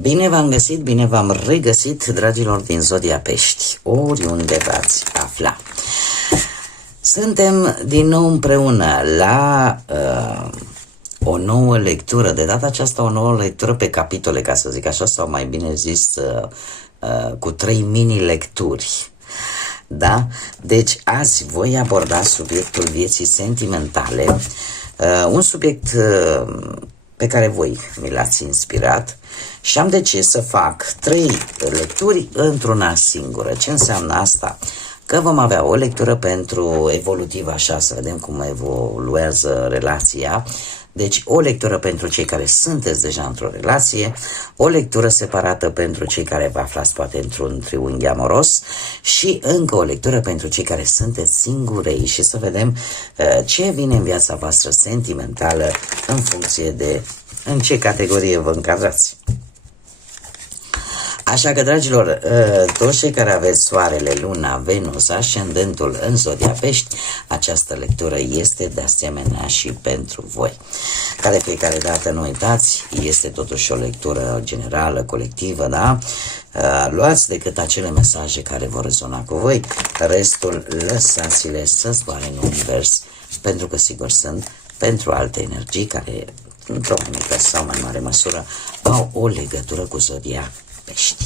Bine v-am găsit, bine v-am regăsit, dragilor din Zodia Pești, oriunde v-ați afla. Suntem din nou împreună la o nouă lectură, de data aceasta o nouă lectură pe capitole, ca să zic așa, sau mai bine zis cu 3 mini-lecturi. Da? Deci azi voi aborda subiectul vieții sentimentale, un subiect pe care voi mi l-ați inspirat și am decis să fac 3 lecturi într-una singură. Ce înseamnă asta? Că vom avea o lectură pentru evolutiv, așa, să vedem cum evoluează relația. Deci o lectură pentru cei care sunteți deja într-o relație, o lectură separată pentru cei care vă aflați poate într-un triunghi amoros și încă o lectură pentru cei care sunteți singurei și să vedem ce vine în viața voastră sentimentală în funcție de în ce categorie vă încadrați. Așa că, dragilor, toți cei care aveți Soarele, Luna, Venus, Ascendentul în Zodia Pești, această lectură este de asemenea și pentru voi. Ca de fiecare dată, nu uitați, este totuși o lectură generală, colectivă, da? Luați decât acele mesaje care vor rezona cu voi, restul lăsați-le să zboare în univers, pentru că sigur sunt pentru alte energii care, într-o mai mică sau mai mare măsură, au o legătură cu Zodia Pești.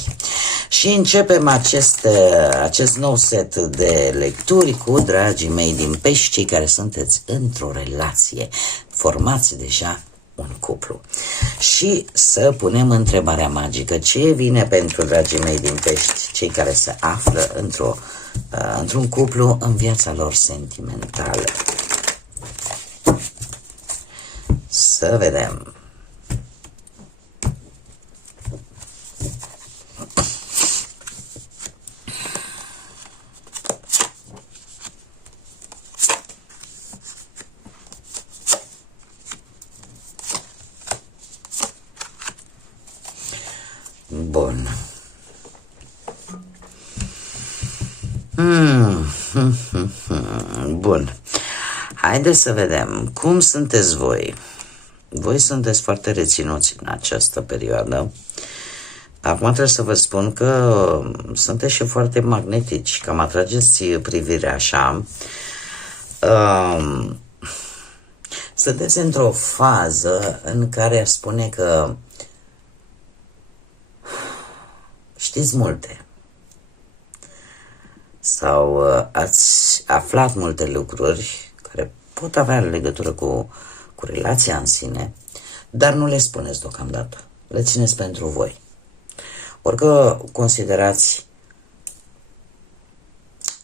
Și începem acest nou set de lecturi cu dragii mei din Pești, cei care sunteți într-o relație, formați deja un cuplu. Și să punem întrebarea magică: ce vine pentru dragii mei din Pești, cei care se află într-un cuplu în viața lor sentimentală? Să vedem. Bun. Bun. Haideți să vedem cum sunteți voi. Voi sunteți foarte reținuți în această perioadă. Acum trebuie să vă spun că sunteți și foarte magnetici, cam atrageți privirea așa. Sunteți într-o fază în care aș spune că știți multe sau ați aflat multe lucruri care pot avea legătură cu relația în sine, dar nu le spuneți deocamdată, le țineți pentru voi. Orică considerați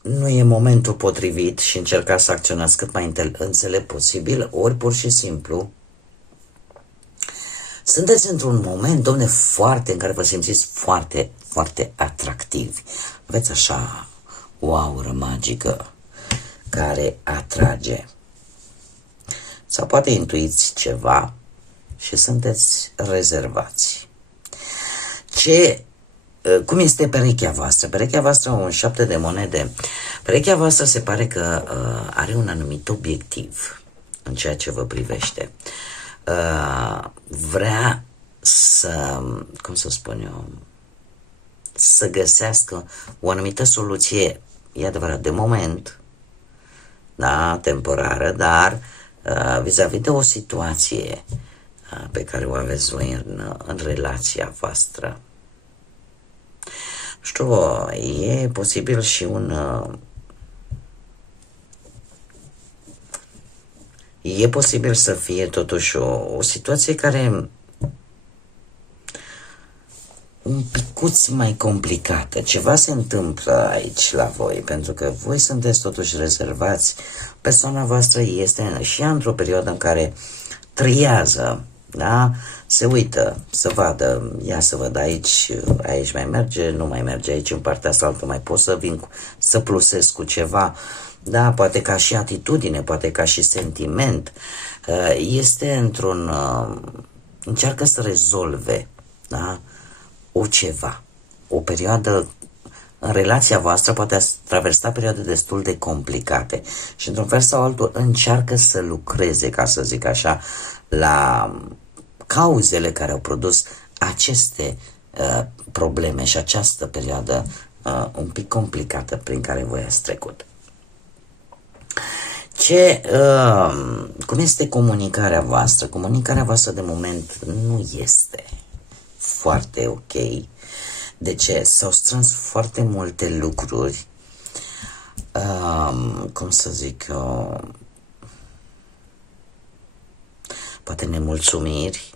nu e momentul potrivit și încercați să acționați cât mai înțelept posibil, ori pur și simplu sunteți într-un moment, domne, în care vă simțiți foarte, foarte atractivi. Aveți așa o aură magică care atrage. Sau poate intuiți ceva și sunteți rezervați. Cum este perechea voastră? Perechea voastră, un 7 de monede. Perechea voastră se pare că are un anumit obiectiv în ceea ce vă privește. Vrea să, cum să spun eu, să găsească o anumită soluție, e adevărat, de moment, da, temporară, dar vis-a-vis de o situație pe care o aveți voi în relația voastră. Știu, e posibil și e posibil să fie totuși o situație care un picuț mai complicată. Ceva se întâmplă aici la voi, pentru că voi sunteți totuși rezervați. Persoana voastră este și ea într-o perioadă în care triază, da? Se uită, să vadă, ia să văd aici mai merge, nu mai merge aici, în partea asta altă mai pot să vin, să plusez cu ceva, da? Poate ca și atitudine, poate ca și sentiment. Este încearcă să rezolve, da? O perioadă în relația voastră poate traversa perioade destul de complicate și într-un fel sau altul încearcă să lucreze, ca să zic așa, la cauzele care au produs aceste probleme și această perioadă un pic complicată prin care voi ați trecut. Cum este comunicarea voastră? Comunicarea voastră de moment nu este foarte ok. De ce? S-au strâns foarte multe lucruri, cum să zic eu, poate nemulțumiri,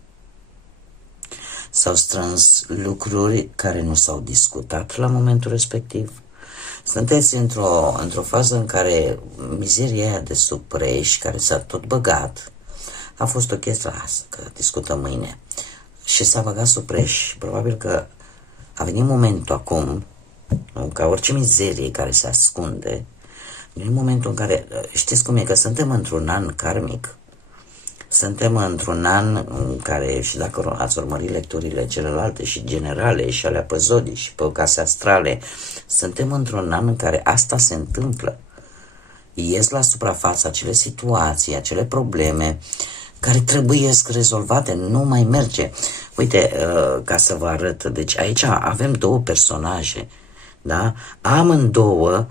s-au strâns lucruri care nu s-au discutat la momentul respectiv. Sunteți într-o fază în care mizeria aia de sub preș, care s-a tot băgat, a fost o chestie, lasă că discutăm mâine, și s-a băgat sub preș. Probabil că a venit momentul acum, ca orice mizerie care se ascunde, în momentul în care, știți cum e, că suntem într-un an karmic, suntem într-un an în care, și dacă ați urmărit lecturile celelalte și generale și alea pe zodii și pe case astrale, suntem într-un an în care asta se întâmplă. Ies la suprafață acele situații, acele probleme care trebuie rezolvate, nu mai merge. Uite, ca să vă arăt, deci aici avem două personaje, da? Amândouă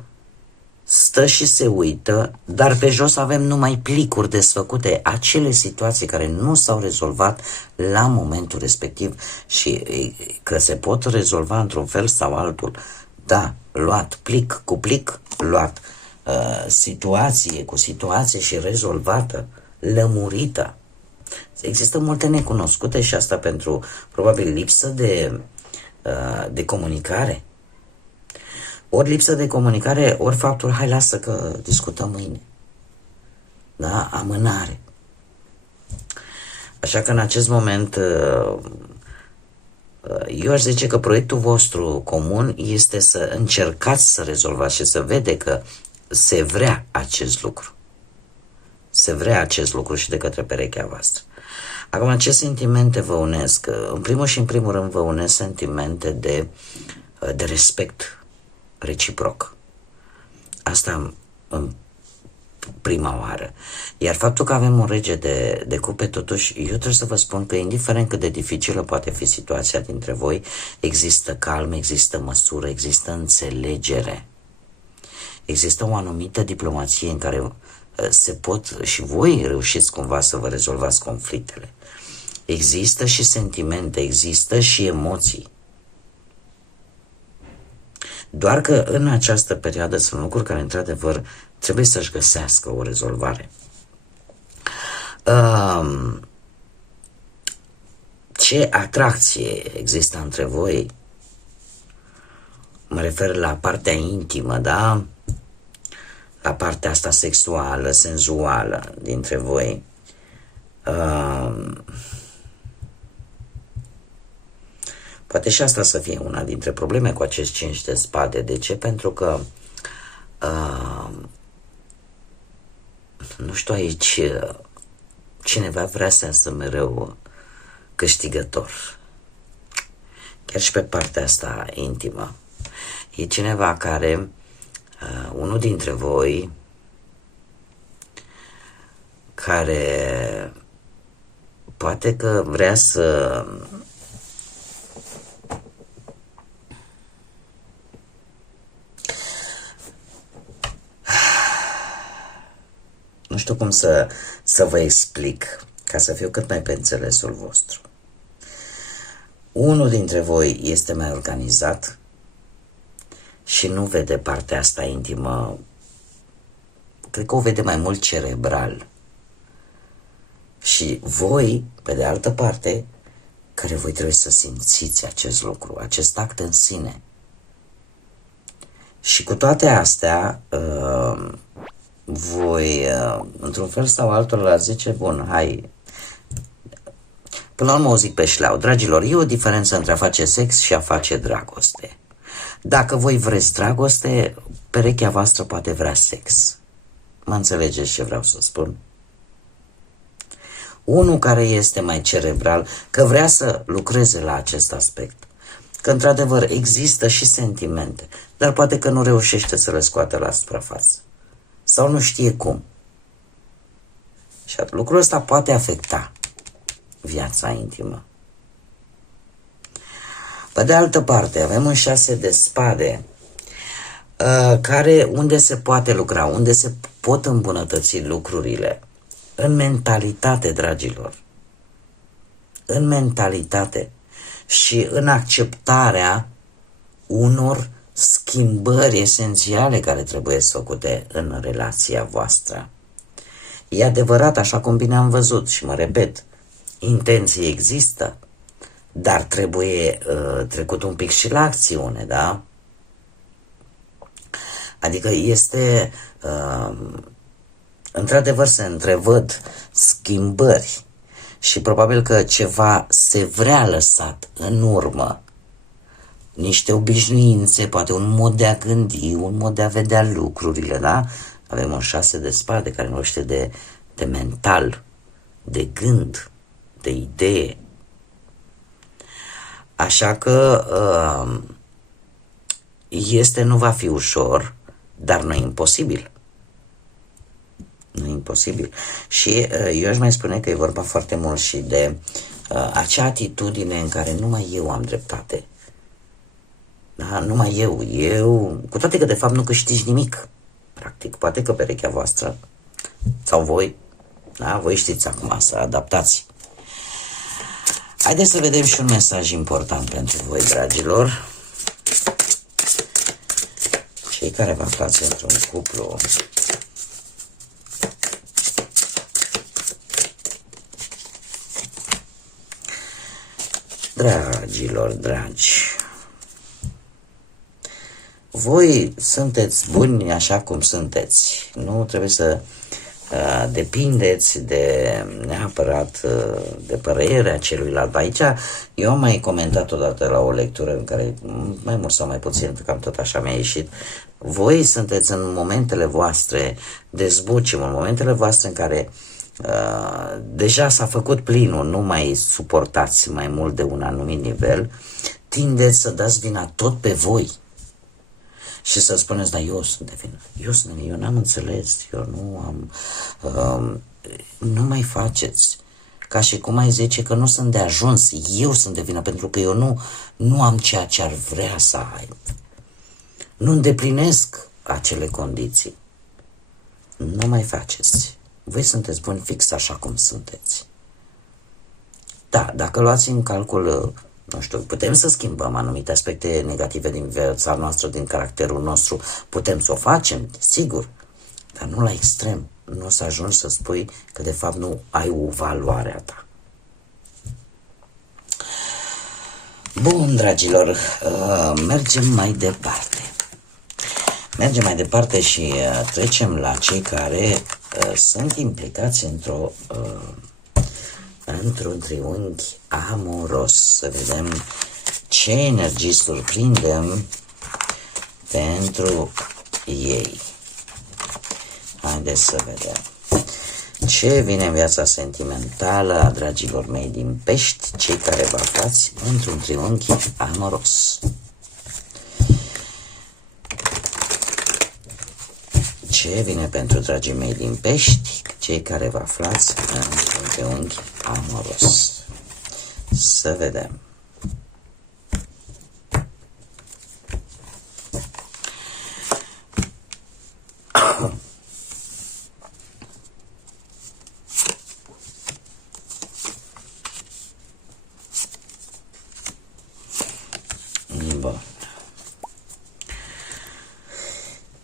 stă și se uită, dar pe jos avem numai plicuri desfăcute, acele situații care nu s-au rezolvat la momentul respectiv și că se pot rezolva într-un fel sau altul. Da, luat plic cu plic, luat situație cu situație și rezolvată, lămurită. Există multe necunoscute și asta pentru probabil lipsă de comunicare. Ori lipsă de comunicare, ori faptul, hai lasă că discutăm mâine. Da? Amânare. Așa că în acest moment eu aș zice că proiectul vostru comun este să încercați să rezolvați și să vede că se vrea acest lucru. Se vrea acest lucru și de către perechea voastră. Acum, ce sentimente vă unesc? În primul și în primul rând vă unesc sentimente de respect reciproc. Asta în prima oară. Iar faptul că avem un rege de cupe, totuși, eu trebuie să vă spun că indiferent cât de dificilă poate fi situația dintre voi, există calm, există măsură, există înțelegere. Există o anumită diplomație în care se pot și voi reușiți cumva să vă rezolvați conflictele. Există și sentimente, există și emoții. Doar că în această perioadă sunt lucruri care, într-adevăr, trebuie să-și găsească o rezolvare. Ce atracție există între voi? Mă refer la partea intimă, da? La partea asta sexuală, senzuală dintre voi. Poate și asta să fie una dintre probleme cu acest 5 de spade. De ce? Pentru că nu știu aici, cineva vrea să iasă mereu câștigător. Chiar și pe partea asta intimă. E cineva care, unul dintre voi, care poate că vrea să nu știu cum să vă explic ca să fiu cât mai pe înțelesul vostru. Unul dintre voi este mai organizat și nu vede partea asta intimă, cred că o vede mai mult cerebral. Și voi, pe de altă parte, care voi trebuie să simțiți acest lucru, acest act în sine. Și cu toate astea, voi, într-un fel sau altul, la zice, bun, hai. Până la urmă o zic pe șleau, dragilor, e o diferență între a face sex și a face dragoste. Dacă voi vreți dragoste, perechea voastră poate vrea sex. Mă înțelegeți ce vreau să spun? Unul care este mai cerebral, că vrea să lucreze la acest aspect. Că într-adevăr există și sentimente, dar poate că nu reușește să le scoată la suprafață. Sau nu știe cum. Și lucrul ăsta poate afecta viața intimă. Pe de altă parte, avem un 6 de spade, unde se poate lucra, unde se pot îmbunătăți lucrurile. În mentalitate, dragilor. În mentalitate și în acceptarea unor schimbări esențiale care trebuie făcute în relația voastră. E adevărat, așa cum bine am văzut și mă repet, intenții există, dar trebuie trecut un pic și la acțiune, da? Adică este, într-adevăr se întrevăd schimbări și probabil că ceva se vrea lăsat în urmă. Niște obișnuințe, poate un mod de a gândi, un mod de a vedea lucrurile, da? Avem un 6 de spade care vorbește de mental, de gând, de idee. Așa că nu va fi ușor, dar nu e imposibil. Nu e imposibil. Și eu aș mai spune că e vorba foarte mult și de acea atitudine în care numai eu am dreptate. Da? Numai eu, cu toate că de fapt nu câștigi nimic, practic, poate că perechea voastră, sau voi, da? Voi știți acum să adaptați. Haideți să vedem și un mesaj important pentru voi, dragilor. Cei care vă aflați într-un cuplu, dragilor dragi, voi sunteți buni așa cum sunteți. Nu trebuie să depindeți neapărat de părerea celuilalt. Aici eu am mai comentat odată la o lectură în care mai mult sau mai puțin, cam tot așa mi-a ieșit. Voi sunteți în momentele voastre de zbucim, în momentele voastre în care deja s-a făcut plinul, nu mai suportați mai mult de un anumit nivel, tindeți să dați vina tot pe voi. Și să spuneți, da, eu sunt de vină, eu n-am înțeles, eu nu am, nu mai faceți. Ca și cum ai zice că nu sunt de ajuns, eu sunt de vină, pentru că eu nu am ceea ce ar vrea să ai. Nu îndeplinesc acele condiții. Nu mai faceți. Voi sunteți buni fix așa cum sunteți. Da, dacă luați în calcul, nu știu, putem să schimbăm anumite aspecte negative din viața noastră, din caracterul nostru, putem să o facem, sigur, dar nu la extrem. Nu o să ajungi să spui că de fapt nu ai o valoare a ta. Bun, dragilor, mergem mai departe. Mergem mai departe și trecem la cei care sunt implicați într-un triunghi amoros. Să vedem ce energii surprindem pentru ei. Haideți să vedem ce vine în viața sentimentală a dragilor mei din Pești, cei care vă aflați într-un triunghi amoros. Ce vine pentru dragii mei din Pești, cei care vă aflați într-un triunghi amoros. Să vedem. Bun.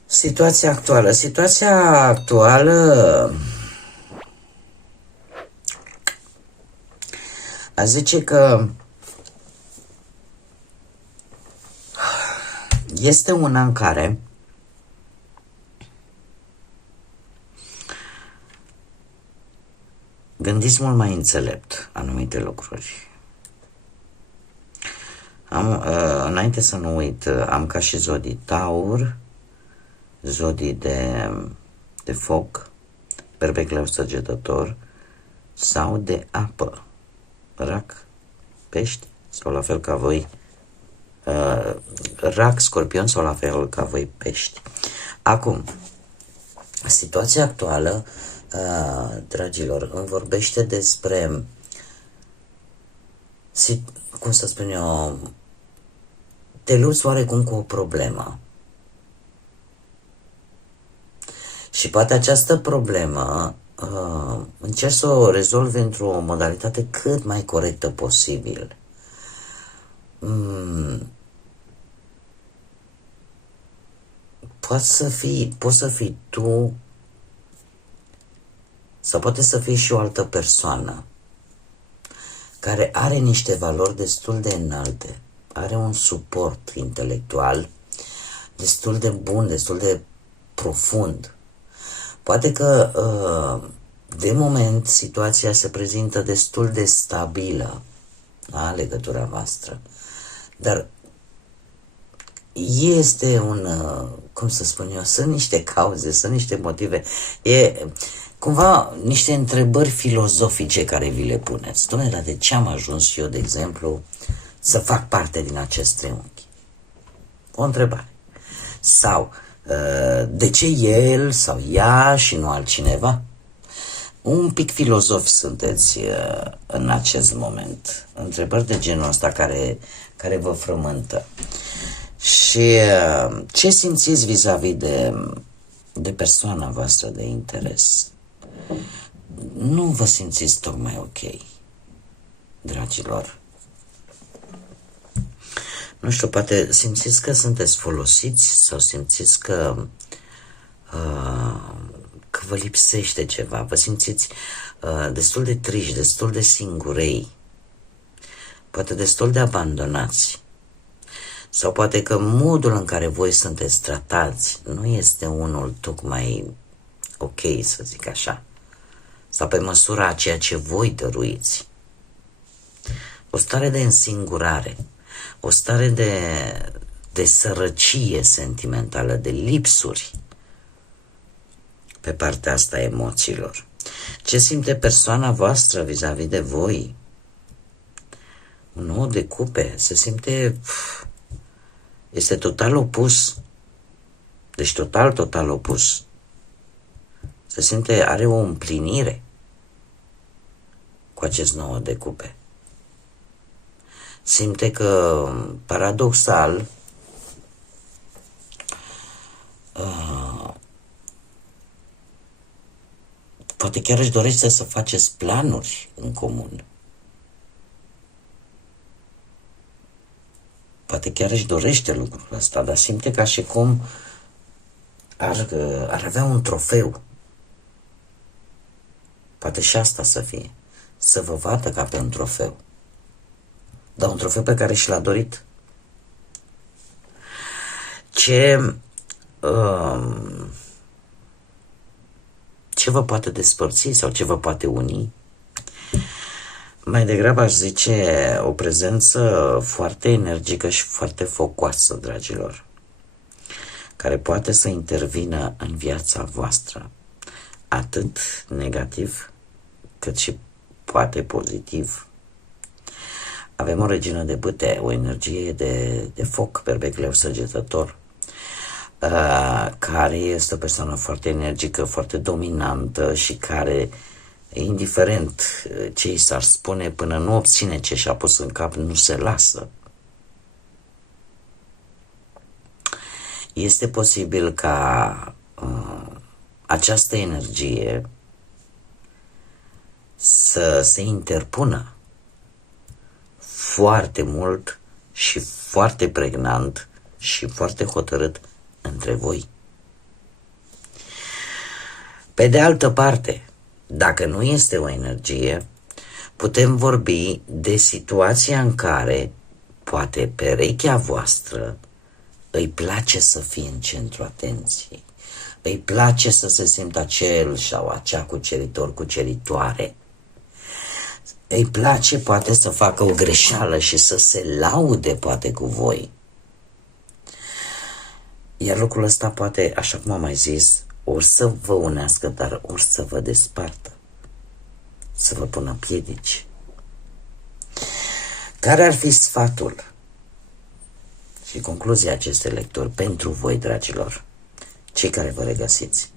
Situația actuală a zice că este una în care gândiți mult mai înțelept anumite lucruri. Înainte să nu uit, am ca și zodii Taur, zodii de foc, berbec, leu, săgetător, sau de apă, Rac, Pești, sau la fel ca voi, Rac, Scorpion, sau la fel ca voi, Pești. Acum, situația actuală, dragilor, îmi vorbește despre, cum să spun eu, te lupți oarecum cu o problemă. Și poate această problemă încerci să o rezolvi într-o modalitate cât mai corectă posibil. Poți să fii tu sau poate să fii și o altă persoană care are niște valori destul de înalte, are un suport intelectual destul de bun, destul de profund. Poate că de moment situația se prezintă destul de stabilă, la legătura voastră, dar este cum să spun eu, sunt niște cauze, sunt niște motive, e cumva niște întrebări filozofice care vi le puneți. Doamne, dar de ce am ajuns eu, de exemplu, să fac parte din acest triunghi? O întrebare. Sau de ce el sau ea și nu altcineva? Un pic filozofi sunteți în acest moment. Întrebări de genul ăsta care vă frământă. Și ce simțiți vis-a-vis de persoana voastră de interes? Nu vă simțiți tocmai ok, dragilor. Nu știu, poate simțiți că sunteți folosiți sau simțiți că vă lipsește ceva, vă simțiți destul de triști, destul de singurei, poate destul de abandonați. Sau poate că modul în care voi sunteți tratați nu este unul tocmai ok, să zic așa, sau pe măsura a ceea ce voi dăruiți. O stare de însingurare, o stare de sărăcie sentimentală, de lipsuri pe partea asta a emoțiilor. Ce simte persoana voastră vis-a-vis de voi? Un nou de cupe, se simte... Este total opus. Deci total opus. Se simte, are o împlinire cu acest 9 de cupe. Simte că, paradoxal, poate chiar își dorește să faceți planuri în comun. Poate chiar își dorește lucrul ăsta, dar simte ca și cum ar avea un trofeu. Poate și asta să fie. Să vă vadă ca pe un trofeu. Dar un trofeu pe care și l-a dorit. Ce vă poate despărți sau ce vă poate uni? Mai degrabă aș zice o prezență foarte energică și foarte focoasă, dragilor, care poate să intervină în viața voastră, atât negativ, cât și poate pozitiv. Avem o regină de bâte, o energie de foc, berbecleu săgetător, care este o persoană foarte energică, foarte dominantă și care, indiferent ce i s-ar spune, până nu obține ce și-a pus în cap, nu se lasă. Este posibil ca această energie să se interpună foarte mult și foarte pregnant și foarte hotărât între voi. Pe de altă parte, dacă nu este o energie, putem vorbi de situația în care poate perechea voastră îi place să fie în centru atenției, îi place să se simtă acel sau acea cuceritor, cuceritoare, îi place poate să facă o greșeală și să se laude poate cu voi. Iar lucrul ăsta poate, așa cum am mai zis, ori să vă unească, dar ori să vă despartă, să vă pună piedici. Care ar fi sfatul și concluzia acestei lecturi pentru voi, dragilor, cei care vă regăsiți?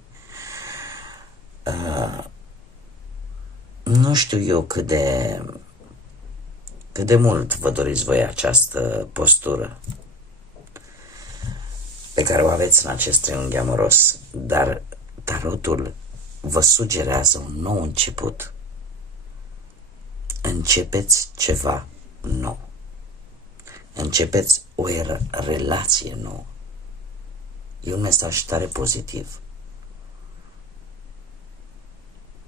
Nu știu eu cât de mult vă doriți voi această postură, pe care o aveți în acest triunghi amoros, dar tarotul vă sugerează un nou început. Începeți ceva nou. Începeți o relație nouă. E un mesaj tare pozitiv.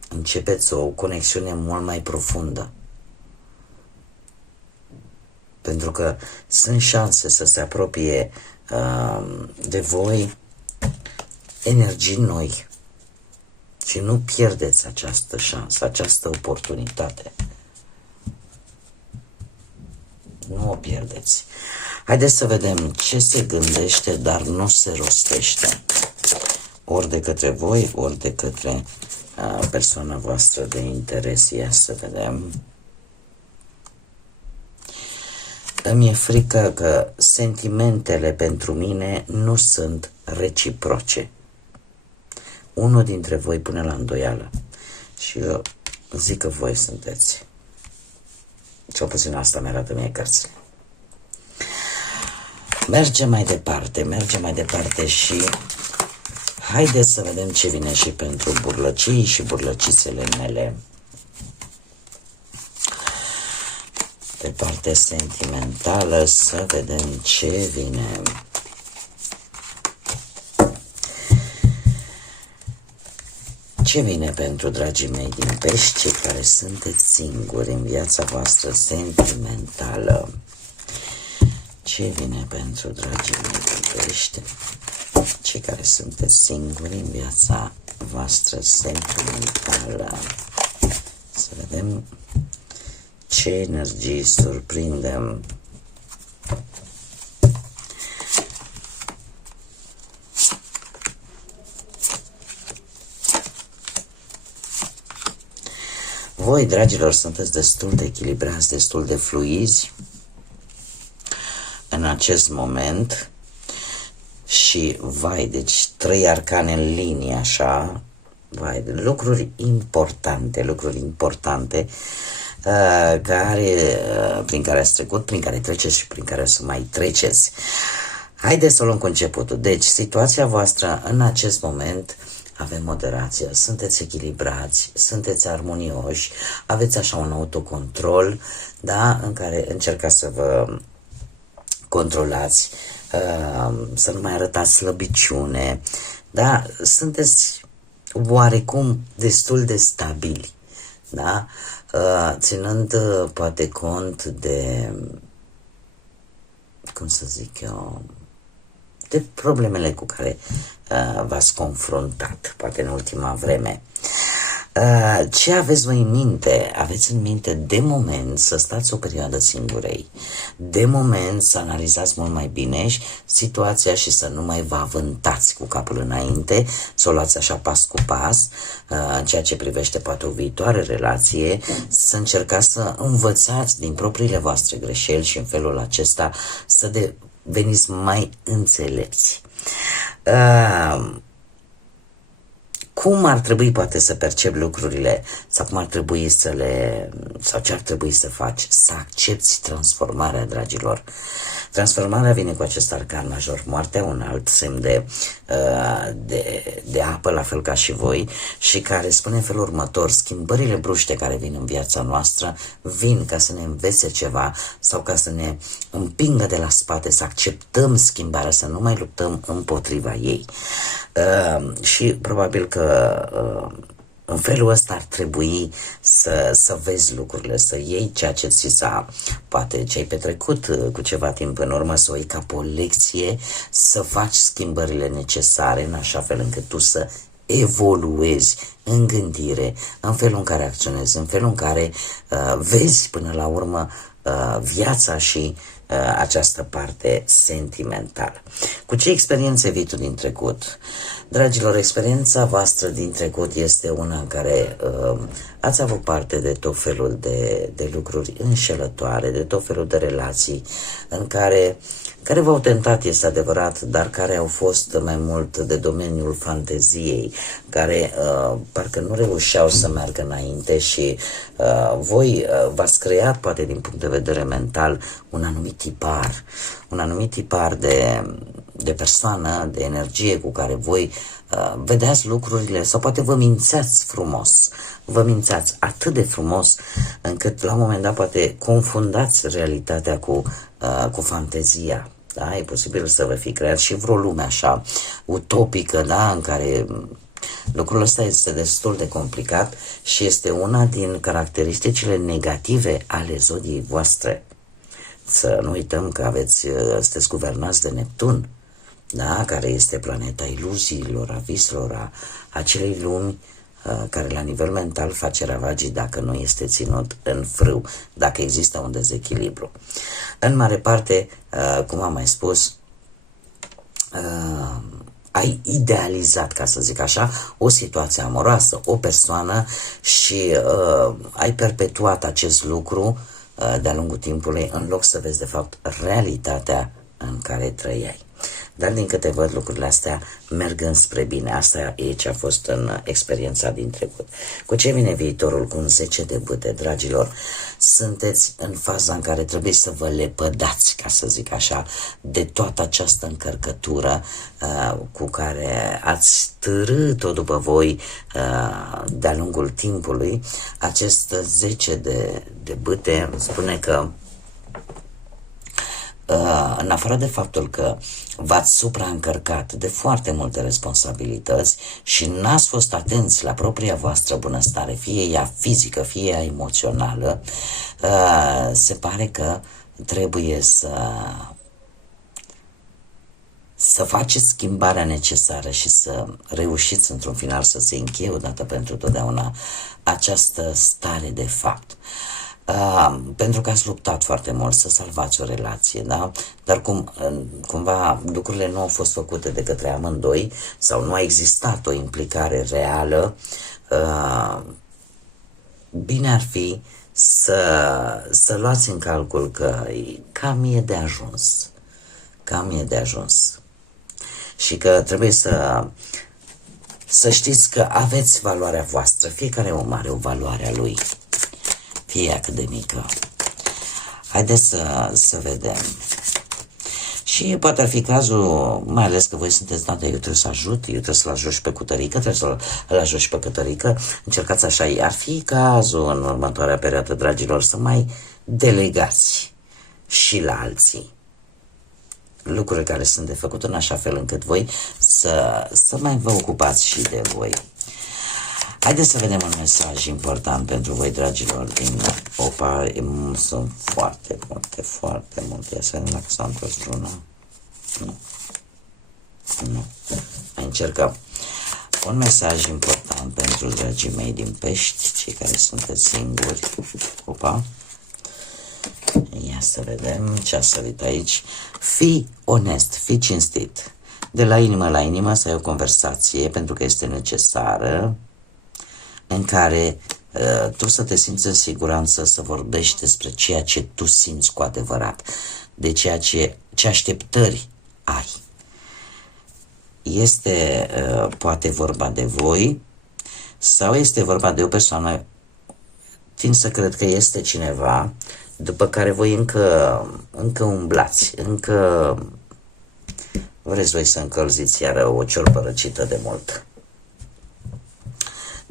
Începeți o conexiune mult mai profundă. Pentru că sunt șanse să se apropie de voi energii noi. Și nu pierdeți această șansă, această oportunitate. Nu o pierdeți. Haideți să vedem ce se gândește, dar nu se rostește. Ori de către voi, ori de către persoana voastră de interes. Ia să vedem. Îmi e frică că sentimentele pentru mine nu sunt reciproce. Unul dintre voi pune la îndoială. Și eu zic că voi sunteți. Cel puțin asta mi-arată mie cărțile. Mergem mai departe și haideți să vedem ce vine și pentru burlăcii și burlăcițele mele. Pe partea sentimentală să vedem ce vine. Ce vine pentru dragii mei din pești, cei care sunteți singuri în viața voastră sentimentală? Ce vine pentru dragii mei din pești, cei care sunteți singuri în viața voastră sentimentală? Să vedem ce energii surprindem. Voi, dragilor, sunteți destul de echilibrați, destul de fluizi în acest moment și, vai, deci 3 arcane în linie, așa, vai, lucruri importante prin care ați trecut, prin care treceți și prin care o să mai treceți. Haideți să o luăm cu începutul. Deci, situația voastră în acest moment, avem moderație, sunteți echilibrați, sunteți armonioși, aveți așa un autocontrol, da, în care încercați să vă controlați, să nu mai arătați slăbiciune, da, sunteți oarecum destul de stabili, da, ținând poate cont de, cum să zic eu, de problemele cu care v-ați confruntat, poate în ultima vreme. Ce aveți voi în minte? Aveți în minte de moment să stați o perioadă singurei, de moment să analizați mult mai bine situația și să nu mai vă avântați cu capul înainte, să o luați așa pas cu pas, în ceea ce privește poate o viitoare relație, să încercați să învățați din propriile voastre greșeli și în felul acesta să deveniți mai înțelepți. Cum ar trebui poate să percepi lucrurile sau cum ar trebui sau ce ar trebui să faci? Să accepti transformarea, dragilor. Transformarea vine cu acest arcan major, moartea, un alt semn de apă, la fel ca și voi, și care spune în felul următor: schimbările bruște care vin în viața noastră vin ca să ne învețe ceva sau ca să ne împingă de la spate, să acceptăm schimbarea, să nu mai luptăm împotriva ei. Și probabil că în felul ăsta ar trebui să vezi lucrurile, să iei ceea ce ți s-a, poate ce ai petrecut cu ceva timp în urmă, să o iei ca pe o lecție, să faci schimbările necesare în așa fel încât tu să evoluezi în gândire, în felul în care acționezi, în felul în care vezi până la urmă viața și această parte sentimentală. Cu ce experiențe vii tu din trecut? Dragilor, experiența voastră din trecut este una în care ați avut parte de tot felul de lucruri înșelătoare, de tot felul de relații în care v-au tentat, este adevărat, dar care au fost mai mult de domeniul fanteziei, care parcă nu reușeau să meargă înainte și voi v-ați creat, poate din punct de vedere mental, un anumit tipar de persoană, de energie cu care voi vedeați lucrurile sau poate vă mințeați frumos. Vă mințeați atât de frumos încât la un moment dat poate confundați realitatea cu fantezia. Da? E posibil să vă fi creat și vreo lume așa utopică, da? În care lucrul ăsta este destul de complicat și este una din caracteristicile negative ale zodiei voastre. Să nu uităm că sunteți guvernați de Neptun, da? Care este planeta iluziilor, a viselor, a acelei lumi care la nivel mental face ravagii dacă nu este ținut în frâu, dacă există un dezechilibru. În mare parte, cum am mai spus, ai idealizat, ca să zic așa, o situație amoroasă, o persoană și ai perpetuat acest lucru de-a lungul timpului, în loc să vezi de fapt realitatea în care trăiai. Dar din câte văd, lucrurile astea merg înspre bine. Asta e ce a fost în experiența din trecut. Cu ce vine viitorul? Cu un 10 de bâte, dragilor. Sunteți în faza în care trebuie să vă lepădați, ca să zic așa, de toată această încărcătură cu care ați târât-o după voi de-a lungul timpului. Acest 10 de bâte spune că în afară de faptul că v-ați supraîncărcat de foarte multe responsabilități și n-ați fost atenți la propria voastră bunăstare, fie ea fizică, fie ea emoțională, se pare că trebuie să faceți schimbarea necesară și să reușiți într-un final să se încheie odată pentru totdeauna această stare de fapt. Pentru că ați luptat foarte mult să salvați o relație, da? Dar cumva lucrurile nu au fost făcute de către amândoi sau nu a existat o implicare reală, bine ar fi să luați în calcul că cam e de ajuns. Cam e de ajuns. Și că trebuie să știți că aveți valoarea voastră. Fiecare om are o valoare a lui, fie ea cât de mică. Haideți să vedem. Și poate ar fi cazul, mai ales că voi sunteți date, eu trebuie să ajut, eu trebuie să-l ajut și pe cutărică, trebuie să-l ajut și pe cătărică. Încercați așa, ar fi cazul în următoarea perioadă, dragilor, să mai delegați și la alții lucruri care sunt de făcut în așa fel încât voi să mai vă ocupați și de voi. Haideți să vedem un mesaj important pentru voi, dragilor, din Opa. Sunt foarte multe. Ia să vedem dacă s-a întors luna. Nu. Mai încercăm. Un mesaj important pentru dragii mei din Pești, cei care sunteți singuri. Opa. Ia să vedem ce a sărit aici. Fii onest, fii cinstit. De la inimă la inimă să ai o conversație, pentru că este necesară, în care tu să te simți în siguranță să vorbești despre ceea ce tu simți cu adevărat, de ce așteptări ai. Este poate vorba de voi sau este vorba de o persoană, tind să cred că este cineva după care voi încă umblați, încă vreți voi să încălziți iară o ciorbă răcită de mult.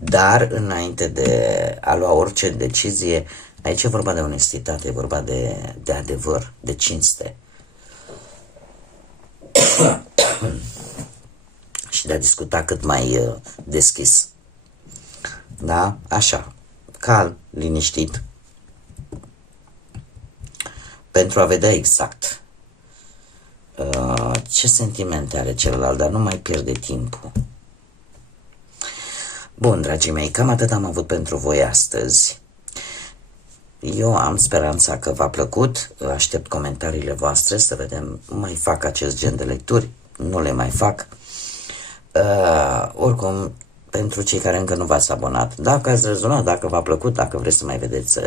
Dar înainte de a lua orice decizie, aici e vorba de onestitate, e vorba de adevăr, de cinste. Și de a discuta cât mai deschis. Da? Așa, calm, liniștit. Pentru a vedea exact ce sentimente are celălalt, dar nu mai pierde timpul. Bun, dragii mei, cam atât am avut pentru voi astăzi. Eu am speranța că v-a plăcut, aștept comentariile voastre să vedem, mai fac acest gen de lecturi, nu le mai fac. Oricum, pentru cei care încă nu v-ați abonat, dacă ați rezonat, dacă v-a plăcut, dacă vreți să mai vedeți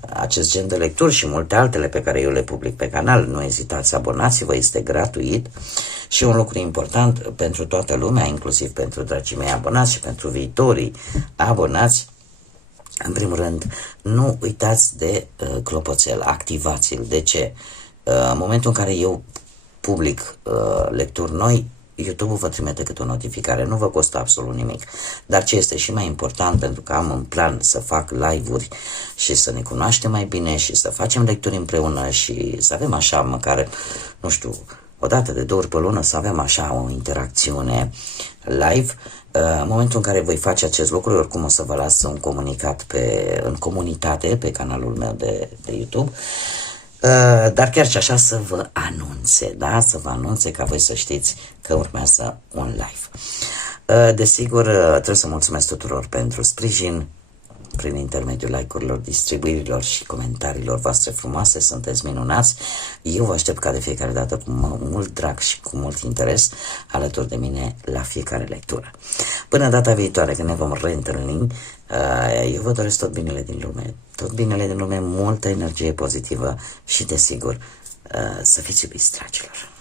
acest gen de lecturi și multe altele pe care eu le public pe canal, nu ezitați, abonați-vă, este gratuit. Și un lucru important pentru toată lumea, inclusiv pentru dragii mei abonați și pentru viitorii abonați, în primul rând, nu uitați de clopoțel, activați-l. De ce? În momentul în care eu public lecturi noi, YouTube-ul vă trimite câte o notificare, nu vă costă absolut nimic. Dar ce este și mai important, pentru că am în plan să fac live-uri și să ne cunoaștem mai bine și să facem lecturi împreună și să avem așa măcar, nu știu, o dată de 2 ori pe lună să avem așa o interacțiune live. În momentul în care voi face acest lucru, oricum o să vă las un comunicat în comunitate, pe canalul meu de YouTube, dar chiar și așa să vă anunțe, da? Să vă anunțe ca voi să știți că urmează un live. Desigur, trebuie să mulțumesc tuturor pentru sprijin, prin intermediul like-urilor, distribuirilor și comentariilor voastre frumoase, sunteți minunați. Eu vă aștept ca de fiecare dată cu mult drag și cu mult interes alături de mine la fiecare lectură. Până data viitoare, când ne vom reîntâlni, eu vă doresc tot binele din lume, multă energie pozitivă și, desigur, să fiți iubiți, dragilor.